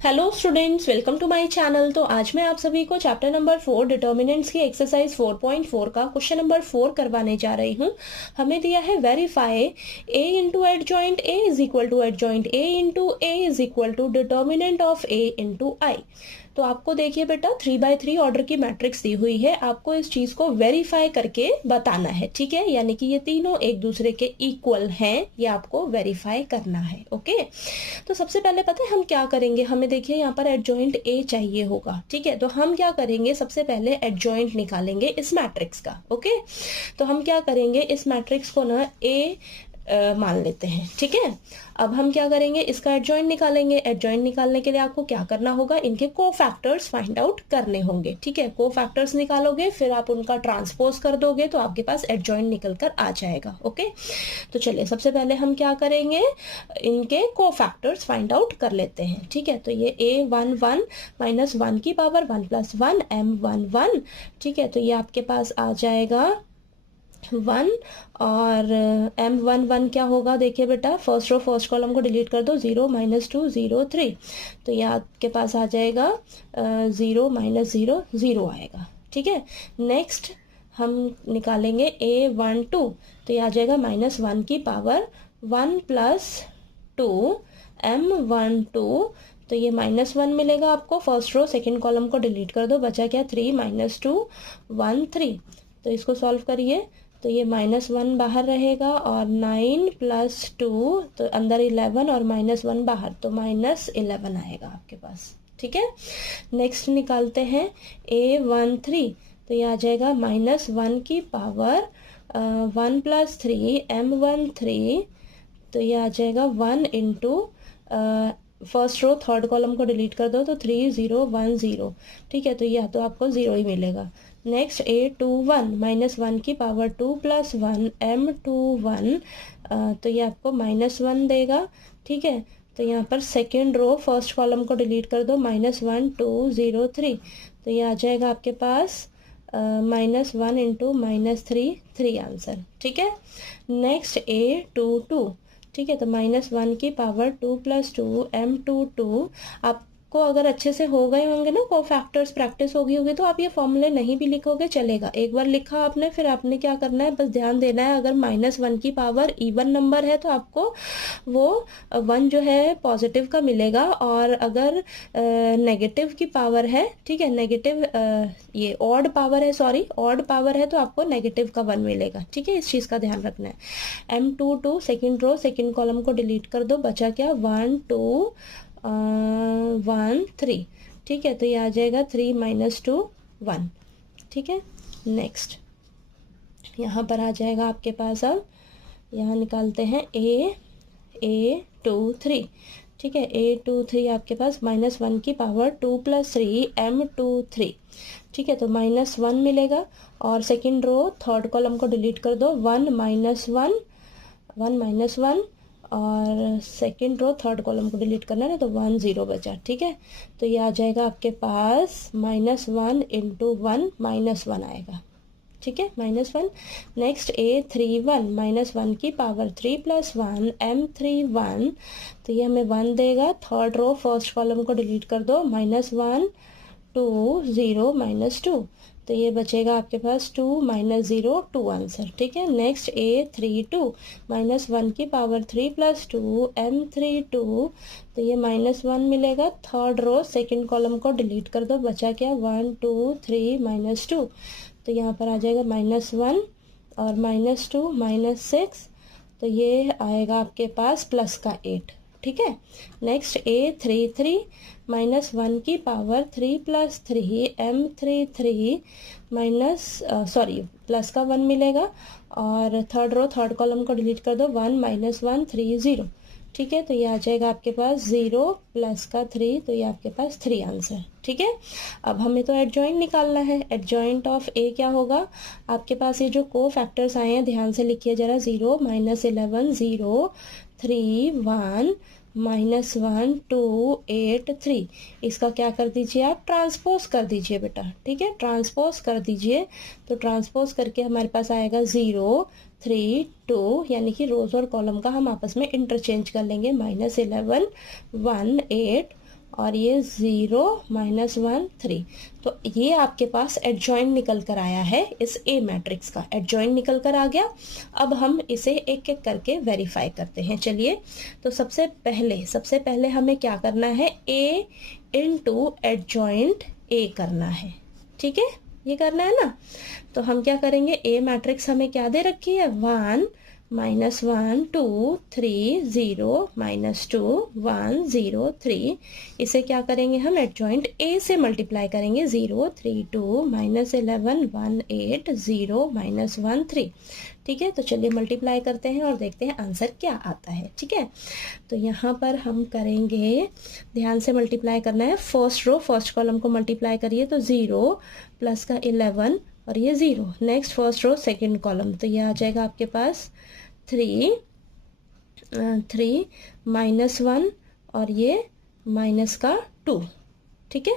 Hello students, welcome to my channel. तो आज मैं आप सभी को चैप्टर नंबर 4 डिटर्मिनेंट्स की एक्सरसाइज 4.4 का क्वेश्चन नंबर 4 करवाने जा रही हूँ। हमें दिया है verify a into adjoint a is equal to adjoint a into a is equal to determinant of a into i। तो आपको देखिए बेटा 3x3 ऑर्डर की मैट्रिक्स दी हुई है, आपको इस चीज को वेरीफाई करके बताना है, ठीक है। यानी कि ये तीनों एक दूसरे के इक्वल हैं, ये आपको वेरीफाई करना है। ओके, तो सबसे पहले पता है हम क्या करेंगे, हमें देखिए यहाँ पर एडजॉइंट ए चाहिए होगा, ठीक है। तो हम क्या करेंगे, सबसे पहले एडजॉइंट निकालेंगे इस मैट्रिक्स का। ओके, तो हम क्या करेंगे, इस मैट्रिक्स को ना ए मान लेते हैं, ठीक है। अब हम क्या करेंगे, इसका एडजॉइंट निकालेंगे। एडजॉइंट निकालने के लिए आपको क्या करना होगा, इनके कोफैक्टर्स फाइंड आउट करने होंगे, ठीक है। कोफैक्टर्स निकालोगे, फिर आप उनका ट्रांसपोज कर दोगे तो आपके पास एडजॉइंट निकल कर आ जाएगा। ओके, तो चलिए सबसे पहले हम क्या करेंगे, इनके कोफैक्टर्स फाइंड आउट कर लेते हैं, ठीक है। तो ये a11 माइनस 1 की पावर 1 प्लस 1 m11, ठीक है। तो ये आपके पास आ जाएगा 1 और m11 क्या होगा, देखिए बेटा फर्स्ट रो फर्स्ट कॉलम को डिलीट कर दो, 0 माइनस 2 0 3, तो ये आपके पास आ जाएगा 0 माइनस 0 0 आएगा, ठीक है। नेक्स्ट हम निकालेंगे a12, तो ये आ जाएगा माइनस 1 की पावर 1 प्लस 2 m12, तो ये माइनस 1 मिलेगा आपको, फर्स्ट रो सेकेंड कॉलम को डिलीट कर दो, बचा क्या 3 माइनस 2 1 3, तो इसको सॉल्व करिए तो ये माइनस 1 बाहर रहेगा और 9 प्लस 2, तो अंदर 11 और माइनस 1 बाहर, तो माइनस 11 आएगा आपके पास, ठीक है। नेक्स्ट निकालते हैं a13, तो ये आ जाएगा माइनस 1 की पावर 1 प्लस 3 m13, तो ये आ जाएगा 1 into first row third column को डिलीट कर दो, तो 3 0 1 0, ठीक है। तो यह तो आपको 0 ही मिलेगा। नेक्स्ट a21 माइनस 1 की पावर 2 प्लस 1 m21, तो ये आपको माइनस 1 देगा, ठीक है। तो यहाँ पर सेकेंड रो फर्स्ट कॉलम को डिलीट कर दो, माइनस 1 2 0 3, तो ये आ जाएगा आपके पास माइनस 1 इंटू माइनस 3 3 आंसर, ठीक है। नेक्स्ट a22, ठीक है। तो माइनस 1 की पावर 2 प्लस 2 m22, आपको अगर अच्छे से हो गए होंगे ना कोफैक्टर्स, प्रैक्टिस होगी तो आप ये फॉर्मूले नहीं भी लिखोगे चलेगा। एक बार लिखा आपने, फिर आपने क्या करना है, बस ध्यान देना है, अगर माइनस 1 की पावर इवन नंबर है तो आपको वो 1 जो है पॉजिटिव का मिलेगा, और अगर नेगेटिव की पावर है, ठीक है, नेगेटिव ये ऑड पावर है, सॉरी ऑड पावर है, तो आपको नेगेटिव का 1 मिलेगा, ठीक है। इस चीज़ का ध्यान रखना है। m22 second row second column को डिलीट कर दो, बचा क्या 1 2 1 3, ठीक है। तो ये आ जाएगा 3 माइनस 2 1, ठीक है। नेक्स्ट यहाँ पर आ जाएगा आपके पास, अब यहाँ निकालते हैं a23, ठीक है। a23 आपके पास माइनस 1 की पावर 2 प्लस 3 m23, ठीक है। तो माइनस 1 मिलेगा, और सेकेंड रो थर्ड कॉलम को डिलीट कर दो, 1 माइनस 1 1 माइनस 1, और सेकेंड रो थर्ड कॉलम को डिलीट करना है ना, तो 1 0 बचा, ठीक है। तो ये आ जाएगा आपके पास माइनस 1 इंटू 1 माइनस 1 आएगा, ठीक है, माइनस 1। नेक्स्ट a31 माइनस 1 की पावर 3 प्लस 1 m31, तो ये हमें 1 देगा, थर्ड रो फर्स्ट कॉलम को डिलीट कर दो, माइनस 1 2 0 माइनस 2, तो ये बचेगा आपके पास 2 माइनस 0 2 आंसर, ठीक है। नेक्स्ट a32 माइनस 1 की पावर 3 प्लस 2 m32, तो ये माइनस 1 मिलेगा, थर्ड रो सेकेंड कॉलम को डिलीट कर दो, बचा क्या 1 2 3 माइनस 2, तो यहाँ पर आ जाएगा माइनस 1 और माइनस 2 माइनस 6, तो ये आएगा आपके पास प्लस का 8, ठीक है। नेक्स्ट a33 माइनस 1 की power 3 plus 3 m33 minus sorry plus का 1 मिलेगा, और थर्ड रो थर्ड कॉलम को डिलीट कर दो, 1 माइनस 1 3 0, ठीक है। तो ये आ जाएगा आपके पास 0 प्लस का 3, तो ये आपके पास 3 आंसर, ठीक है। अब हमें तो एडजॉइंट निकालना है, एडजॉइंट ऑफ ए क्या होगा, आपके पास ये जो को फैक्टर्स आए हैं ध्यान से लिखिए जरा, 0 माइनस 11 0 3 1 माइनस 1 2 8 3, इसका क्या कर दीजिए आप, ट्रांसपोज कर दीजिए बेटा, ठीक है, ट्रांसपोज कर दीजिए। तो ट्रांसपोज करके हमारे पास आएगा 0 3 2, यानी कि रोज और कॉलम का हम आपस में इंटरचेंज कर लेंगे, माइनस 11 1 8 और ये 0 -1 3। तो ये आपके पास एडजॉइंट निकल कर आया है, इस ए मैट्रिक्स का एडजॉइंट निकल कर आ गया। अब हम इसे एक एक करके वेरीफाई करते हैं। चलिए, तो सबसे पहले हमें क्या करना है, ए इंटू एडजॉइंट ए करना है। ठीक है, ये करना है ना। तो हम क्या करेंगे, ए मैट्रिक्स हमें क्या दे रखी है, 1 -1 2 3 0 -2 1 0 3। इसे क्या करेंगे, हम एडजॉइंट ए से मल्टीप्लाई करेंगे, 0 3 2 -11 1 8 0 -1 3। ठीक है, तो चलिए मल्टीप्लाई करते हैं और देखते हैं आंसर क्या आता है। ठीक है, तो यहाँ पर हम करेंगे, ध्यान से मल्टीप्लाई करना है। फर्स्ट रो फर्स्ट कॉलम को मल्टीप्लाई करिए, तो 0 प्लस का 11 और ये 0। Next first row second column, तो ये आ जाएगा आपके पास 3 -1 और ये माइनस का 2। ठीक है,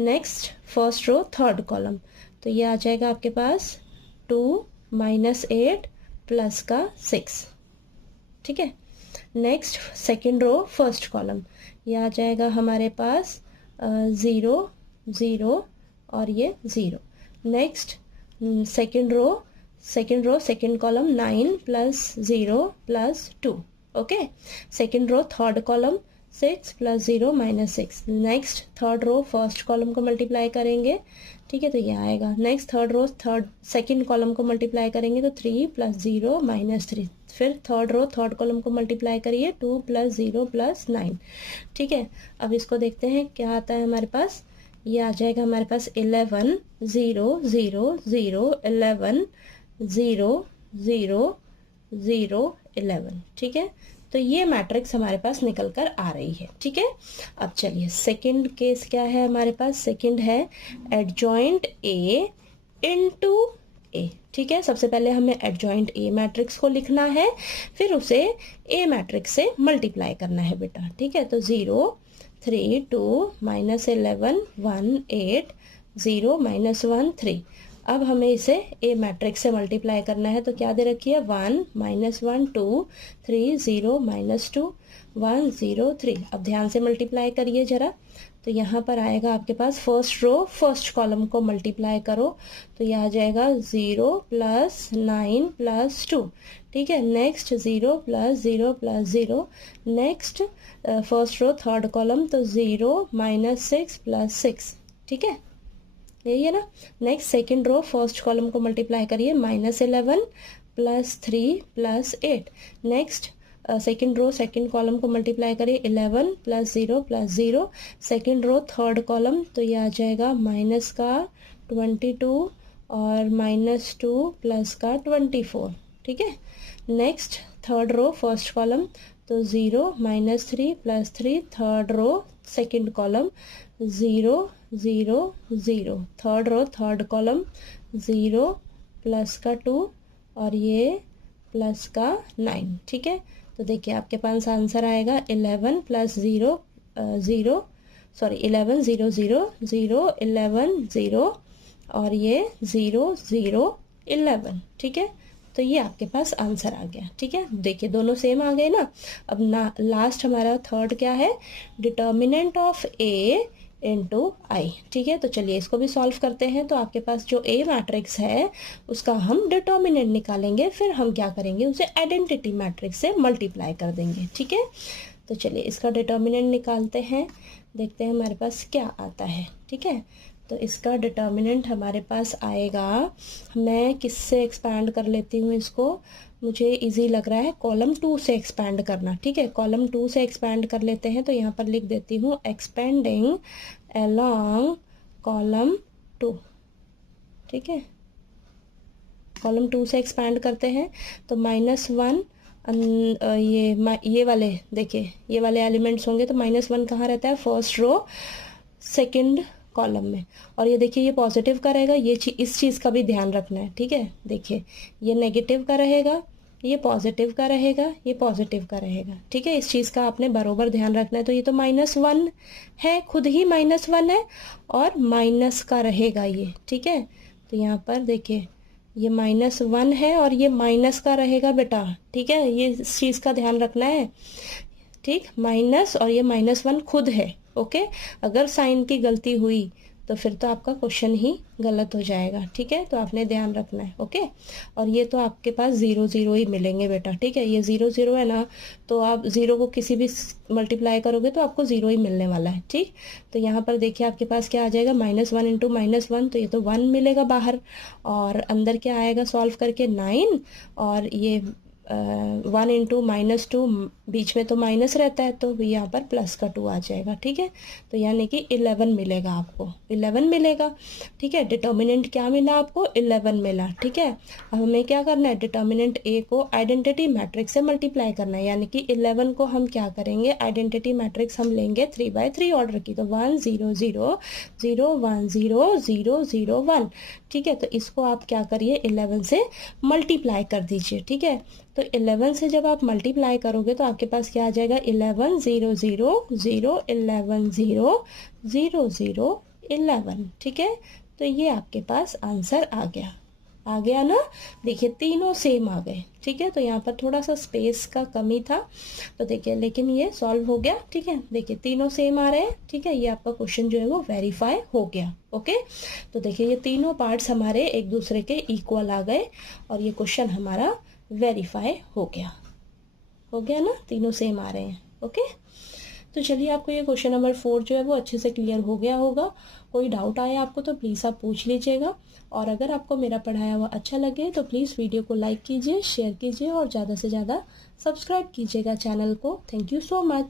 next first row third column, तो ये आ जाएगा आपके पास 2 -8 प्लस का 6। ठीक है, next second row first column, ये आ जाएगा हमारे पास 0 0 और ये 0। Next second row second column 9 plus 0 plus 2। Okay, second row third column 6 plus 0 -6। Next third row first column को मल्टीप्लाई करेंगे। ठीक है, तो ये आएगा। Next third row second column को मल्टीप्लाई करेंगे, तो 3 प्लस 0 -3। फिर थर्ड रो थर्ड कॉलम को मल्टीप्लाई करिए, 2 प्लस 0 प्लस 9। ठीक है, अब इसको देखते हैं क्या आता है हमारे पास। ये आ जाएगा हमारे पास 11 0 0 0 11 0 0 0 11। ठीक है, तो ये मैट्रिक्स हमारे पास निकल कर आ रही है। ठीक है, अब चलिए सेकंड केस क्या है हमारे पास। सेकंड है एडजॉइंट ए इनटू ए। ठीक है, सबसे पहले हमें एडजॉइंट ए मैट्रिक्स को लिखना है, फिर उसे ए मैट्रिक्स से मल्टीप्लाई करना है बेटा। ठीक है, तो 0 3 2 -11 1 8 0 -1 3। अब हमें इसे ए मैट्रिक्स से मल्टीप्लाई करना है, तो क्या दे रखी है, 1 -1 2 3 0 -2 1 0 3। अब ध्यान से मल्टीप्लाई करिए जरा, तो यहाँ पर आएगा आपके पास फर्स्ट रो फर्स्ट कॉलम को मल्टीप्लाई करो, तो यह आ जाएगा 0 प्लस 9 प्लस 2। ठीक है, next 0 plus 0 plus 0। Next first row third column, तो 0 -6 प्लस 6। ठीक है, यही है ना। Next second row first column को मल्टीप्लाई करिए, -11 plus 3 plus 8। Next second row second column को मल्टीप्लाई करिए, 11 plus 0 plus 0। Second row third column, तो ये आ जाएगा माइनस का 22 और -2 प्लस का 24। ठीक है, next third row first column, तो 0 -3 plus 3। Third row second column 0 0 0। Third row third column 0 plus का 2 और ये प्लस का 9। ठीक है, तो देखिए आपके पास आंसर आएगा 11 प्लस 0 0 11 0 0 0 11 0 और ये 0 0 11। ठीक है, तो ये आपके पास आंसर आ गया। ठीक है, देखिए दोनों सेम आ गए ना। अब ना लास्ट हमारा थर्ड क्या है, डिटर्मिनेंट ऑफ ए इंटू आई। ठीक है, तो चलिए इसको भी सॉल्व करते हैं। तो आपके पास जो ए मैट्रिक्स है उसका हम डिटर्मिनेंट निकालेंगे, फिर हम क्या करेंगे, उसे आइडेंटिटी मैट्रिक्स से मल्टीप्लाई कर देंगे। ठीक है, तो चलिए इसका डिटर्मिनेंट निकालते हैं, देखते हैं हमारे पास क्या आता है। ठीक है, तो इसका डिटर्मिनेंट हमारे पास आएगा, मैं किससे एक्सपैंड कर लेती हूँ इसको, मुझे इजी लग रहा है कॉलम 2 से एक्सपैंड करना। ठीक है, कॉलम 2 से एक्सपैंड कर लेते हैं, तो यहाँ पर लिख देती हूँ एक्सपेंडिंग अलोंग कॉलम 2। ठीक है, कॉलम 2 से एक्सपैंड करते हैं, तो -1 ये वाले देखिए, ये वाले एलिमेंट्स होंगे, तो -1 कहाँ रहता है, फर्स्ट रो सेकंड कॉलम में। और ये देखिए ये पॉजिटिव का रहेगा, ये इस चीज़ का भी ध्यान रखना है। ठीक है, देखिए ये नेगेटिव का रहेगा, ये पॉजिटिव का रहेगा, ये पॉजिटिव का रहेगा। ठीक है, इस चीज़ का आपने बरोबर ध्यान रखना है। तो ये तो -1 है, खुद ही -1 है और माइनस का रहेगा ये। ठीक है, तो यहाँ पर देखिए ये -1 है और ये माइनस का रहेगा बेटा। ठीक है, ये इस चीज़ का ध्यान रखना है। ठीक, माइनस और ये -1 खुद है, ओके, अगर साइन की गलती हुई तो फिर तो आपका क्वेश्चन ही गलत हो जाएगा, ठीक है, तो आपने ध्यान रखना है। ओके, और ये तो आपके पास 0 0 ही मिलेंगे बेटा, ठीक है, ये 0 0 है ना, तो आप 0 को किसी भी मल्टीप्लाई करोगे तो आपको 0 ही मिलने वाला है, ठीक। तो यहाँ पर देखिए आपके पास क्या आ जाएगा, -1 इंटू -1, तो ये तो 1 मिलेगा बाहर, और अंदर क्या आएगा सॉल्व करके 9, और ये 1 इंटू -2, बीच में तो माइनस रहता है, तो यहाँ पर प्लस का 2 आ जाएगा, ठीक है, तो यानी कि 11 मिलेगा आपको, 11 मिलेगा, ठीक है। डिटर्मिनेंट क्या मिला आपको, 11 मिला, ठीक है। अब हमें क्या करना है, डिटर्मिनेंट ए को आइडेंटिटी मैट्रिक्स से मल्टीप्लाई करना है, यानी कि 11 को हम क्या करेंगे, आइडेंटिटी मैट्रिक्स हम लेंगे 3×3 ऑर्डर की, तो 1 0 0 0 1 0 0 0 1, ठीक है। तो इसको आप क्या करिए, 11 से मल्टीप्लाई कर दीजिए, ठीक है। तो 11 से जब आप मल्टीप्लाई करोगे तो आपके पास क्या आ जाएगा, 11 0 0 0 11 0 0 0 11, ठीक है। तो ये आपके पास आंसर आ गया ना। देखिए तीनों सेम आ गए, ठीक है, तो यहाँ पर थोड़ा सा स्पेस का कमी था, तो देखिए लेकिन ये सॉल्व हो गया, ठीक है। देखिए तीनों सेम आ रहे हैं, ठीक है, ये आपका क्वेश्चन जो है वो वेरीफाई हो गया। ओके, तो देखिए ये तीनों पार्ट्स हमारे एक दूसरे के इक्वल आ गए, और ये क्वेश्चन हमारा वेरीफाई हो गया ना, तीनों सेम आ रहे हैं। ओके, तो चलिए आपको ये क्वेश्चन नंबर 4 जो है वो अच्छे से क्लियर हो गया होगा। कोई डाउट आया आपको तो प्लीज़ आप पूछ लीजिएगा, और अगर आपको मेरा पढ़ाया हुआ अच्छा लगे तो प्लीज़ वीडियो को लाइक कीजिए, शेयर कीजिए, और ज़्यादा से ज़्यादा सब्सक्राइब कीजिएगा चैनल को। Thank you so much.